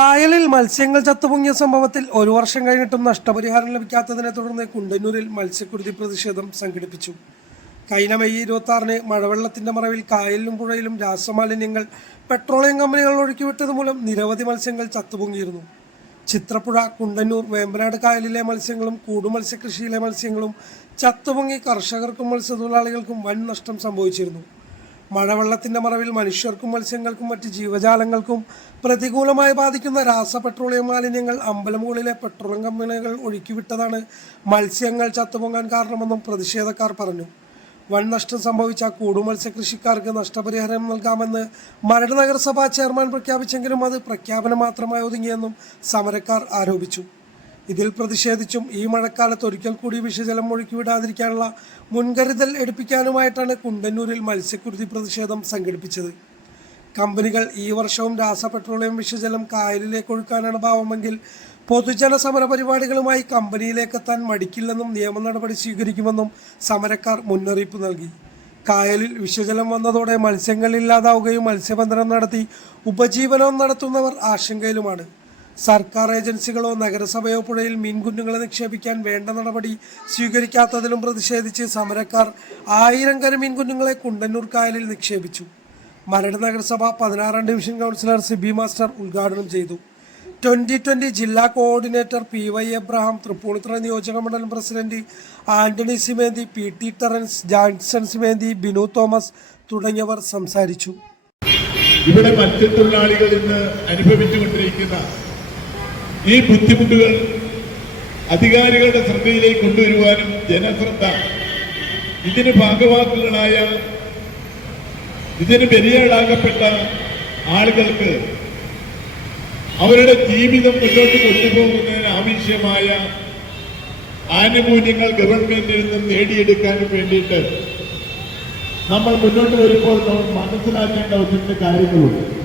കായലിൽ മത്സ്യങ്ങൾ ചത്തുപൊങ്ങിയ സംഭവത്തിൽ ഒരു വർഷം കഴിഞ്ഞിട്ടും നഷ്ടപരിഹാരം ലഭിക്കാത്തതിനെ തുടർന്ന് കുണ്ടന്നൂരിൽ മത്സ്യക്കുരുതി പ്രതിഷേധം സംഘടിപ്പിച്ചു. കഴിഞ്ഞ മെയ് ഇരുപത്തി ആറിന് മഴവെള്ളത്തിന്റെ മറവിൽ കായലിലും പുഴയിലും രാസമാലിന്യങ്ങൾ പെട്രോളിയം കമ്പനികൾ ഒഴുക്കിവിട്ടത് മൂലം നിരവധി മത്സ്യങ്ങൾ ചത്തുപൊങ്ങിയിരുന്നു. ചിത്രപ്പുഴ കുണ്ടന്നൂർ വേമ്പനാട് കായലിലെ മത്സ്യങ്ങളും കൂടുമത്സ്യകൃഷിയിലെ മത്സ്യങ്ങളും ചത്തുപൊങ്ങി കർഷകർക്കും മത്സ്യത്തൊഴിലാളികൾക്കും വൻ നഷ്ടം സംഭവിച്ചിരുന്നു. മഴവെള്ളത്തിന്റെ മറവിൽ മനുഷ്യർക്കും മത്സ്യങ്ങൾക്കും മറ്റ് ജീവജാലങ്ങൾക്കും പ്രതികൂലമായി ബാധിക്കുന്ന രാസ പെട്രോളിയം മാലിന്യങ്ങൾ അമ്പലമുകളിലെ പെട്രോളിയം കമ്പനികൾ ഒഴുക്കിവിട്ടതാണ്. മത്സ്യങ്ങൾ ചത്തുപൊങ്ങാൻ കാരണമെന്നും പ്രതിഷേധക്കാർ പറഞ്ഞു. വൻ നഷ്ടം സംഭവിച്ച കൂടുമത്സ്യ കൃഷിക്കാർക്ക് നഷ്ടപരിഹാരം നൽകാമെന്ന് മരട് നഗരസഭാ ചെയർമാൻ പ്രഖ്യാപിച്ചെങ്കിലും അത് പ്രഖ്യാപനം മാത്രമായി ഒതുങ്ങിയെന്നും സമരക്കാർ ആരോപിച്ചു. ഇതിൽ പ്രതിഷേധിച്ചും ഈ മഴക്കാലത്ത് ഒരിക്കൽ കൂടി വിഷജലം ഒഴുക്കിവിടാതിരിക്കാനുള്ള മുൻകരുതൽ എടുപ്പിക്കാനുമായിട്ടാണ് കുണ്ടന്നൂരിൽ മത്സ്യക്കുരുതി പ്രതിഷേധം സംഘടിപ്പിച്ചത്. കമ്പനികൾ ഈ വർഷവും രാസ പെട്രോളിയം വിഷജലം കായലിലേക്ക് ഒഴുക്കാനാണ് ഭാവമെങ്കിൽ പൊതുജന സമര പരിപാടികളുമായി കമ്പനിയിലേക്ക് എത്താൻ മടിക്കില്ലെന്നും നിയമ നടപടി സ്വീകരിക്കുമെന്നും സമരക്കാർ മുന്നറിയിപ്പ് നൽകി. കായലിൽ വിഷജലം വന്നതോടെ മത്സ്യങ്ങൾ ഇല്ലാതാവുകയും മത്സ്യബന്ധനം നടത്തി ഉപജീവനം നടത്തുന്നവർ ആശങ്കയിലുമാണ്. സർക്കാർ ഏജൻസികളോ നഗരസഭയോ പുഴയിൽ മീൻകുഞ്ഞുങ്ങളെ നിക്ഷേപിക്കാൻ വേണ്ട നടപടി സ്വീകരിക്കാത്തതിലും പ്രതിഷേധിച്ച് സമരക്കാർ ആയിരം കര മീൻകുഞ്ഞുങ്ങളെ കുണ്ടന്നൂർ കായലിൽ നിക്ഷേപിച്ചു. മരട് നഗരസഭ പതിനാറാം ഡിവിഷൻ കൗൺസിലർ സിബി മാസ്റ്റർ ഉദ്ഘാടനം ചെയ്തു. ട്വന്റി ട്വന്റി ജില്ലാ coordinator P Y Abraham Tripunithura നിയോജക മണ്ഡലം പ്രസിഡന്റ് ആന്റണി സിമേന്തി പി ടി ടെറൻസ് ജാൻസൺ സിമേന്തി ബിനു തോമസ് തുടങ്ങിയവർ സംസാരിച്ചു. ഇവിടെ മത്സ്യത്തൊഴിലാളികൾ ഇന്ന് അനുഭവിച്ചുകൊണ്ടിരിക്കുന്ന ഈ ബുദ്ധിമുട്ടുകൾ അധികാരികളുടെ ശ്രദ്ധയിലേക്ക് കൊണ്ടുവരുവാനും ജനശ്രദ്ധ ഇതിന് ഭാഗവാക്കുകളായ ഇതിന് ബലിയാളാകപ്പെട്ട ആളുകൾക്ക് അവരുടെ ജീവിതം മുന്നോട്ട് കൊണ്ടുപോകുന്നതിന് ആവശ്യമായ ആനുകൂല്യങ്ങൾ ഗവൺമെന്റിൽ നിന്ന് നേടിയെടുക്കാനും വേണ്ടിയിട്ട് നമ്മൾ മുന്നോട്ട് വരുമ്പോൾ മനസ്സിലാക്കേണ്ട ഒന്നിന്റെ കാര്യങ്ങളുണ്ട്.